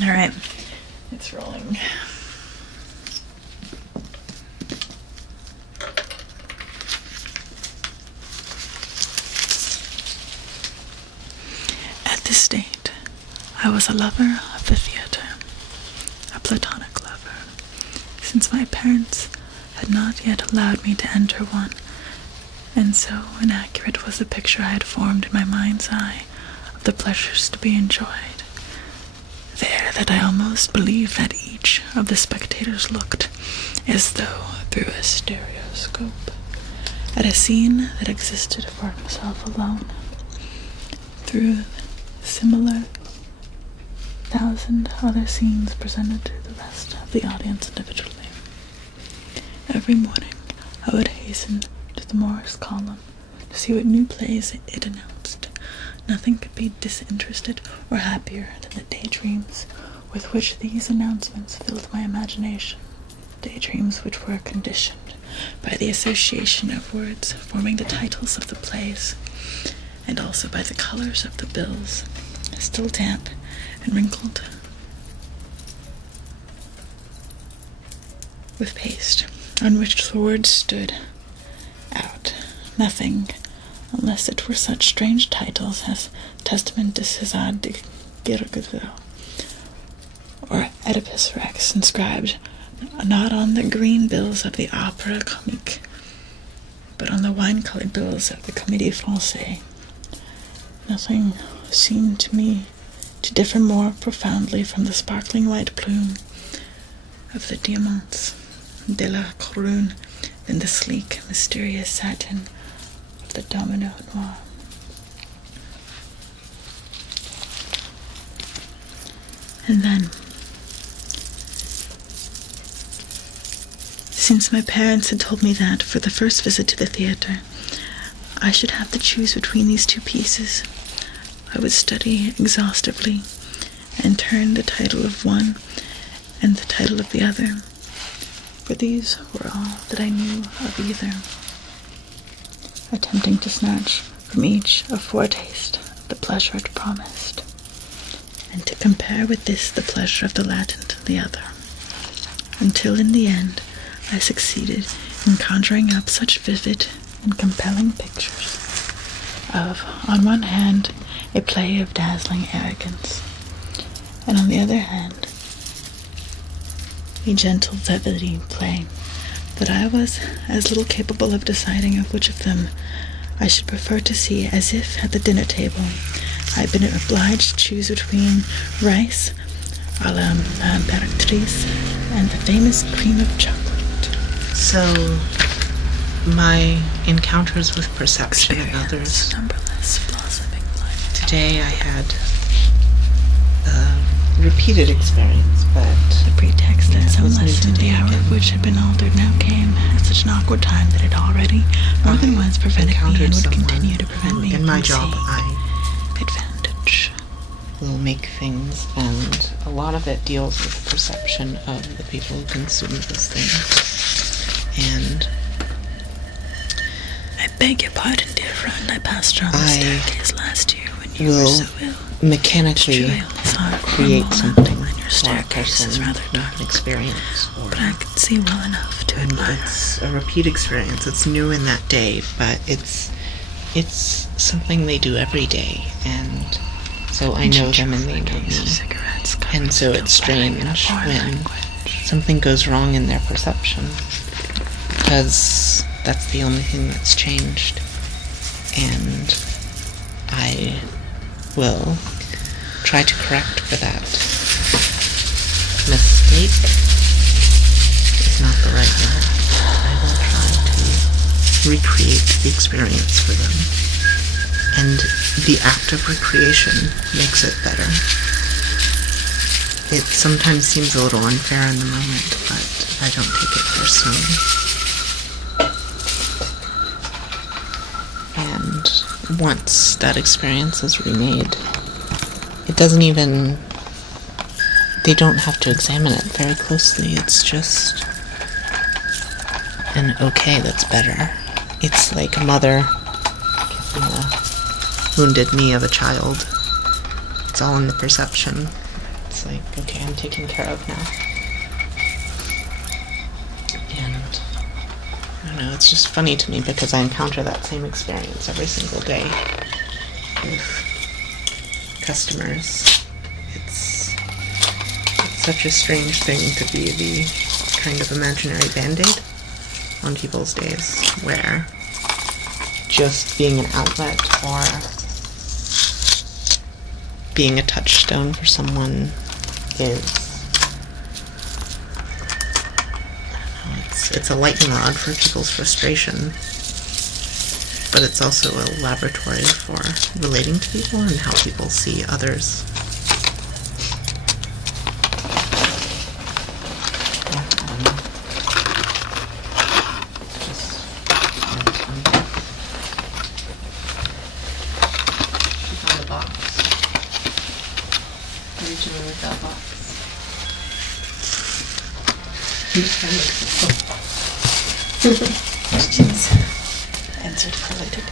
Alright, it's rolling. At this state, I was a lover of the theater, a platonic lover, since my parents had not yet allowed me to enter one, and so inaccurate was the picture I had formed in my mind's eye of the pleasures to be enjoyed there that I almost believed that each of the spectators looked as though through a stereoscope at a scene that existed for himself alone, through similar 1,000 other scenes presented to the rest of the audience individually. Every morning I would hasten to the Morris column to see what new plays it announced. Nothing could be disinterested or happier than the daydreams with which these announcements filled my imagination, daydreams which were conditioned by the association of words forming the titles of the plays, and also by the colors of the bills, still damp and wrinkled with paste, on which the words stood out. Nothing, unless it were such strange titles as Testament de César de Guerguedo or Oedipus Rex, inscribed not on the green bills of the Opera Comique, but on the wine-colored bills of the Comédie Française. Nothing seemed to me to differ more profoundly from the sparkling white plume of the Diamants de la Couronne than the sleek, mysterious satin of the Domino Noir. And then, since my parents had told me that, for the first visit to the theater, I should have to choose between these two pieces, I would study exhaustively and turn the title of one and the title of the other, for these were all that I knew of either, attempting to snatch from each a foretaste of the pleasure it promised, and to compare with this the pleasure of the latent the other, until in the end I succeeded in conjuring up such vivid and compelling pictures of, on one hand, a play of dazzling arrogance, and on the other hand, a gentle levity play, that I was as little capable of deciding of which of them I should prefer to see as if, at the dinner table, I had been obliged to choose between rice a la imperatrice and the famous cream of chocolate. So, my encounters with perception and others. Numberless blossoming life. Today I had a repeated experience, but the pretext that some was new lesson, the today hour again. of which had been altered, now came at such an awkward time that it already more than once prevented me and would someone continue to prevent me in my from job. seeing I advantage. will make things, and a lot of it deals with the perception of the people who consume those things. And I beg your pardon, dear friend. I passed her on the staircase last year when you were so ill. Mechanically create something and your for a staircase is person rather with dark. an experience. But I can see well enough to And admire. it's a repeat experience. It's new in that day, but it's something they do every day, and so I know them and they know me. And so it's strange when something goes wrong in their perception, because that's the only thing that's changed. And I will try to correct for that. Mistake is not the right word. I will try to recreate the experience for them. And the act of recreation makes it better. It sometimes seems a little unfair in the moment, but I don't take it personally. And once that experience is remade, it doesn't even... They don't have to examine it very closely. It's just an okay that's better. It's like a mother kissing a wounded knee of a child. It's all in the perception. it's like, okay, I'm taken care of now. And I don't know, it's just funny to me because I encounter that same experience every single day with customers. It's such a strange thing to be the kind of imaginary band-aid on people's days, where just being an outlet or being a touchstone for someone is, it's a lightning rod for people's frustration, but it's also a laboratory for relating to people and how people see others. She's answered related.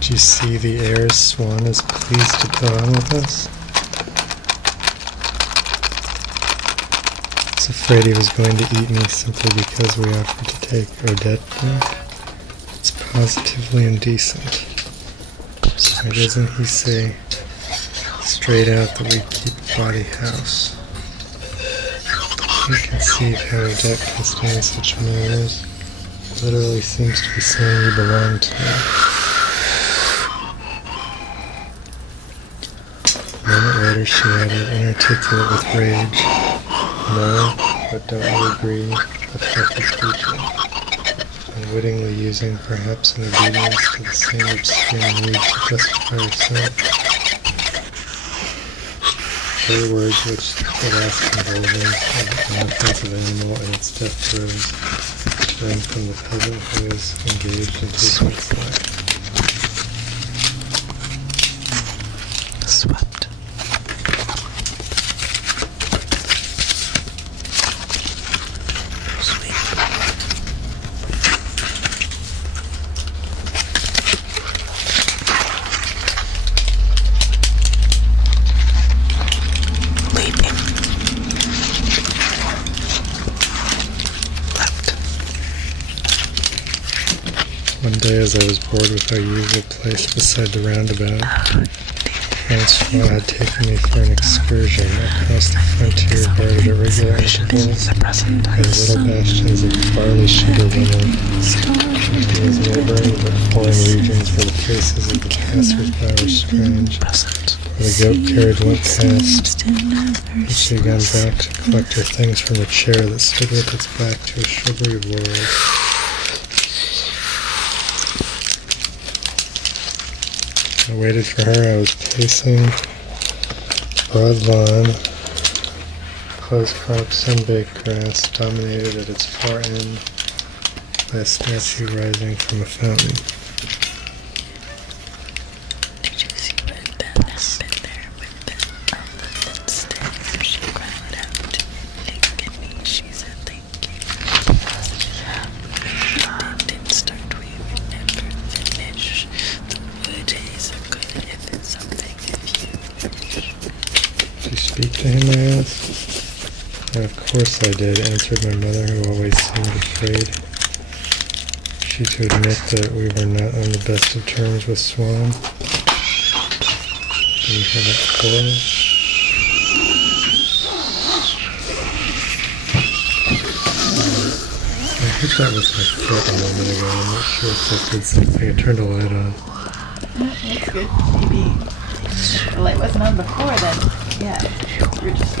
Did you see the air swan is pleased to go on with us? I was afraid he was going to eat me simply because we offered to take Odette back. It's positively indecent. Why doesn't he say straight out that we keep a body house? You can conceive how Odette can stand such manners. Literally seems to be saying you belong to me. A moment later she added, inarticulate with rage, "No, but don't you agree with Becky speaking?" Unwittingly using perhaps an obedience to the same obscure need to justify herself. Her words, which the last convulsions of an offensive animal and its death throes, turned from the peasant who is engaged in taking its life. Swept. One day, as I was bored with our usual place beside the roundabout, Francois had taken me for an excursion across the frontier guarded at regular intervals by little bastions of barley sugar women. These neighboring but foreign regions where the faces of the passers-by were strange, where the goat-carriage went past, and she had gone back to collect her things from a chair that stood with its back to a shrubbery of laurels. I waited for her. I was pacing broad lawn, close cropped sun-baked grass dominated at its far end by a statue rising from a fountain. Did you see what Ben happened there with the stairs? She cried out to me. She said thank you. She didn't start, we would never finish. The to him, I asked. Of course I did, answered my mother, who always seemed afraid. She to admit that we were not on the best of terms with Swan. We haven't quarreled. I hit that with my foot a moment ago. I'm not sure if that did something. I turned the light on. That's good. Maybe if the light wasn't on before, then yeah, you're just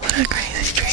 What a crazy dream.